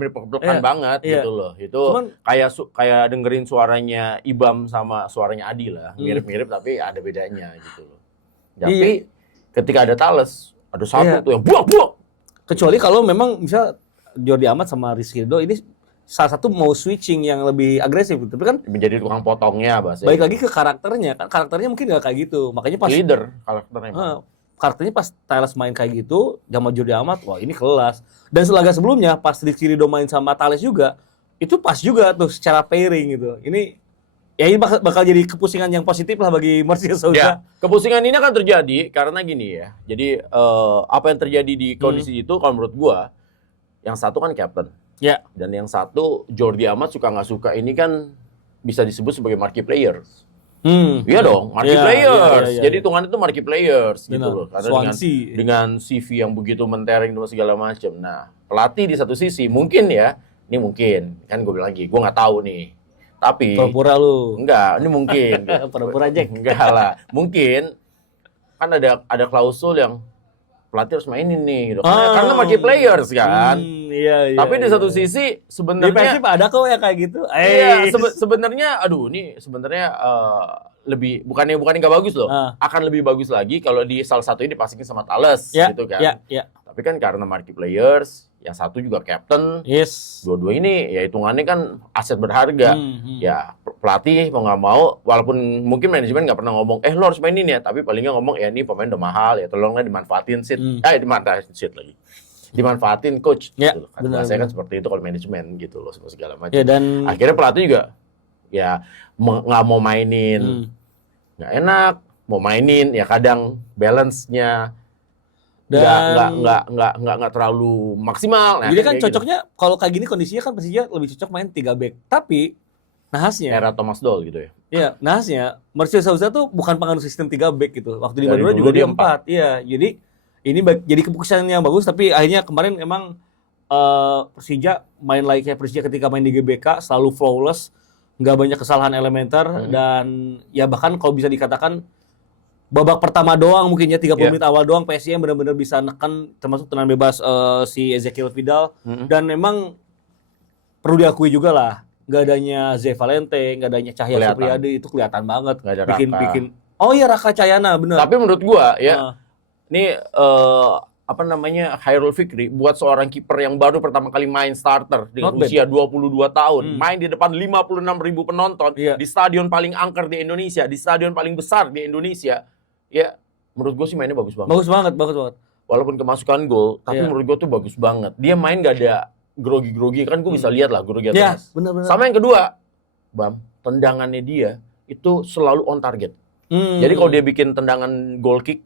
banget gitu loh. Itu kayak dengerin suaranya Ibam sama suaranya Adi lah. Mirip-mirip tapi ada bedanya gitu loh. Tapi ketika ada Thales, ada satu tuh yang buak. Kecuali kalau memang misal Jordi Amat sama Rizky Ridho ini salah satu mau switching yang lebih agresif, tapi kan menjadi tukang potongnya bahasa. Baik lagi ke karakternya, kan karakternya mungkin nggak kayak gitu, makanya pas leader karakternya. Karakternya pas Thales main kayak gitu, sama Jordi Amat, wah ini kelas. Dan selaga sebelumnya pas Rizky Ridho main sama Thales juga, itu pas juga tuh secara pairing gitu. Ini bakal jadi kepusingan yang positif lah bagi Marcio Souza. Ya, kepusingan ini akan terjadi karena gini ya. Jadi apa yang terjadi di kondisi itu kalau menurut gua, yang satu kan captain. Ya. Dan yang satu Jordi Amat suka nggak suka ini kan bisa disebut sebagai marquee players. Iya dong, marquee players. Jadi hitungan itu marquee players gitu loh. Karena dengan CV yang begitu mentereng dan segala macam. Nah, pelatih di satu sisi mungkin ini mungkin kan gue bilang lagi, gue nggak tahu nih. Tapi pura-pura lu. Enggak, ini mungkin. Pura-pura aja. Enggak lah. Mungkin kan ada klausul yang pelatih harus mainin nih gitu. Karena marquee players kan. Iya. Tapi di satu sisi sebenarnya di Persib ada kok yang kayak gitu. Iya, sebenarnya ini sebenarnya lebih bukannya nggak bagus loh. Akan lebih bagus lagi kalau di salah satu ini dipasangin sama Thales gitu kan. Tapi kan karena marquee players, yang satu juga captain. Yes. Dua-dua ini ya hitungannya kan aset berharga. Ya pelatih mau nggak mau, walaupun mungkin manajemen nggak pernah ngomong, lo harus mainin ya. Tapi palingnya ngomong, ya ini pemain udah mahal, ya tolonglah dimanfaatin seat. Dimanfaatin seat lagi. Dimanfaatin coach. Ya, gitu. Kan saya kan seperti itu kalau manajemen gitu loh, segala macam. Ya, dan akhirnya pelatih juga ya nggak mau mainin. Nggak enak, mau mainin ya kadang balance-nya nggak terlalu maksimal. Jadi kan cocoknya gitu. Kalau kayak gini kondisinya kan Persija lebih cocok main 3 back. Tapi nahasnya era Thomas Doll gitu ya. Iya, nahasnya Marcio Souza tuh bukan pengaruh sistem 3 back gitu. Waktu di Madura juga dia 4. Iya, jadi ini jadi keputusan yang bagus, tapi akhirnya kemarin emang Persija main kayak Persija ketika main di GBK selalu flawless, nggak banyak kesalahan elementer dan ya bahkan kalau bisa dikatakan babak pertama doang mungkin ya 30 menit awal doang PSM benar-benar bisa neken, termasuk tenang bebas si Ezekiel Vidal dan memang perlu diakui juga lah nggak adanya Zé Valente, nggak adanya Cahya Supriyadi itu kelihatan banget bikin oh iya Raka Cahyana benar. Tapi menurut gua ya ini Khairul Fikri buat seorang kiper yang baru pertama kali main starter dengan usia 22 tahun, main di depan 56.000 penonton di stadion paling angker di Indonesia, di stadion paling besar di Indonesia. Ya, menurut gue sih mainnya bagus banget. Bagus banget. Walaupun kemasukan gol, tapi menurut gue tuh bagus banget. Dia main gak ada grogi-grogi, kan gue bisa lihat lah grogi atas. Bener. Sama yang kedua, Bam, tendangannya dia itu selalu on target. Jadi kalau dia bikin tendangan goal kick,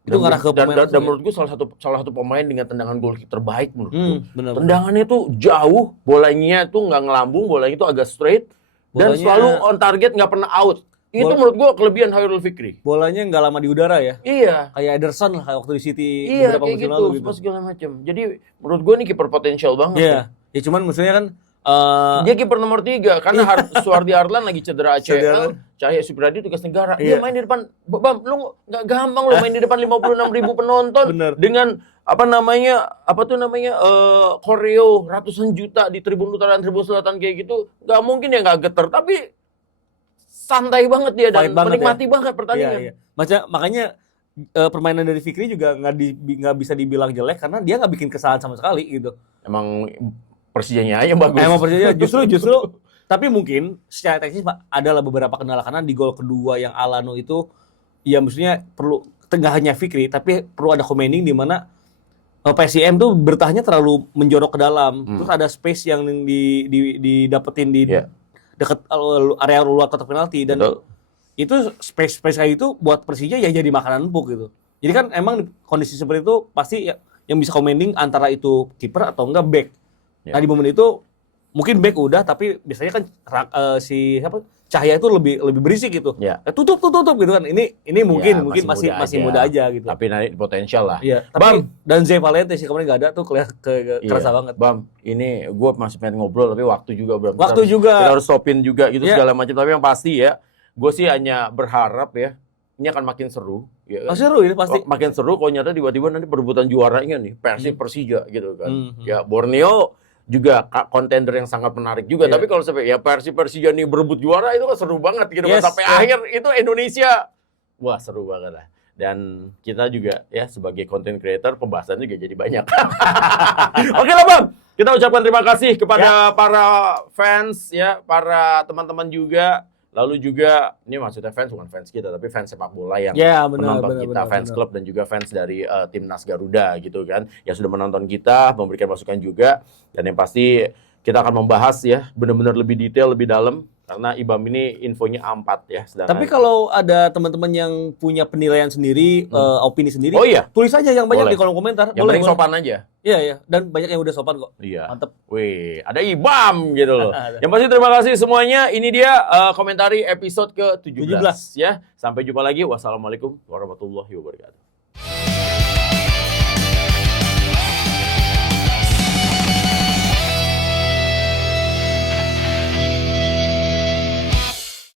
Itu ngarah ke pemain dan langsung, menurut gue salah satu pemain dengan tendangan gol kick terbaik menurut gue. Bener. Tendangannya tuh jauh, bolanya tuh nggak ngelambung, bolanya tuh agak straight dan Bolanya- selalu on target, nggak pernah out. Itu menurut gue kelebihan Hairul Fikri. Bolanya nggak lama di udara ya. Iya. Kayak Ederson lah kayak waktu di City Iya, beberapa kayak musim gitu, lalu apa segala macam. Jadi menurut gue nih kiper potensial banget. Iya. Ya cuman maksudnya kan Dia kiper nomor 3 karena Suardi Arlan lagi cedera Suardi ACL, Arlan. Cahaya Supriyadi tugas negara. Iya. Dia main di depan, Bam, lu nggak gampang lu main di depan 56.000 penonton Bener. dengan koreo ratusan juta di tribun utara dan tribun selatan kayak gitu. Nggak mungkin ya nggak geter, tapi santai banget dia dan Fight banget menikmati ya. banget pertandingan. Iya. Makanya permainan dari Fikri juga nggak bisa dibilang jelek karena dia nggak bikin kesalahan sama sekali gitu. Emang Persijanya aja bagus. Emang percaya justru tapi mungkin secara teknis Pak adalah beberapa kendala karena di gol kedua yang Alano itu ya maksudnya perlu tengahnya Fikri tapi perlu ada commanding di mana PSIM tuh bertahannya terlalu menjorok ke dalam. Terus ada space yang didapetin di dekat area luar kotak penalti dan Betul. itu space kayak itu buat Persija ya jadi makanan empuk gitu. Jadi kan emang kondisi seperti itu pasti yang bisa commanding antara itu kiper atau enggak back. Ya. Nah di momen itu mungkin back udah tapi biasanya kan Cahaya itu lebih berisik gitu. Ya. Tutup gitu kan. Ini mungkin masih muda aja gitu. Tapi nanti potensial lah. Iya. Tapi dan Zé Valente sih kemarin nggak ada tuh kerasa banget. Bam, ini gue masih pengen ngobrol tapi waktu juga Bram. Kita harus stopin juga gitu Iya. segala macam. Tapi yang pasti ya, gue sih hanya berharap ya ini akan makin seru. Ya kan? Seru ini pasti. Makin seru kalau nyata tiba-tiba nanti perebutan juaranya nih Persija gitu kan. Ya Borneo juga kontender yang sangat menarik juga. Iya. Tapi kalau sampai ya Persija nih berebut juara itu kan seru banget gitu. Yes, Sampai akhir itu Indonesia. Wah, seru banget lah. Dan kita juga ya sebagai content creator pembahasannya juga jadi banyak. Oke lah Bang, kita ucapkan terima kasih kepada para fans ya, para teman-teman juga. Lalu juga, ini maksudnya fans bukan fans kita, tapi fans sepak bola yang menonton kita, fans klub dan juga fans dari Timnas Garuda gitu kan. Yang sudah menonton kita, memberikan masukan juga. Dan yang pasti kita akan membahas ya, benar-benar lebih detail, lebih dalam. Karena Ibam ini infonya A4 ya. Tapi kalau ada teman-teman yang punya penilaian sendiri, opini sendiri, tulis aja yang banyak di kolom komentar. Yang paling sopan aja. Iya. Dan banyak yang udah sopan kok. Iya. Mantep. Wih, ada Ibam gitu loh. Yang pasti terima kasih semuanya. Ini dia komentari episode ke-17 ya. Sampai jumpa lagi. Wassalamualaikum warahmatullahi wabarakatuh.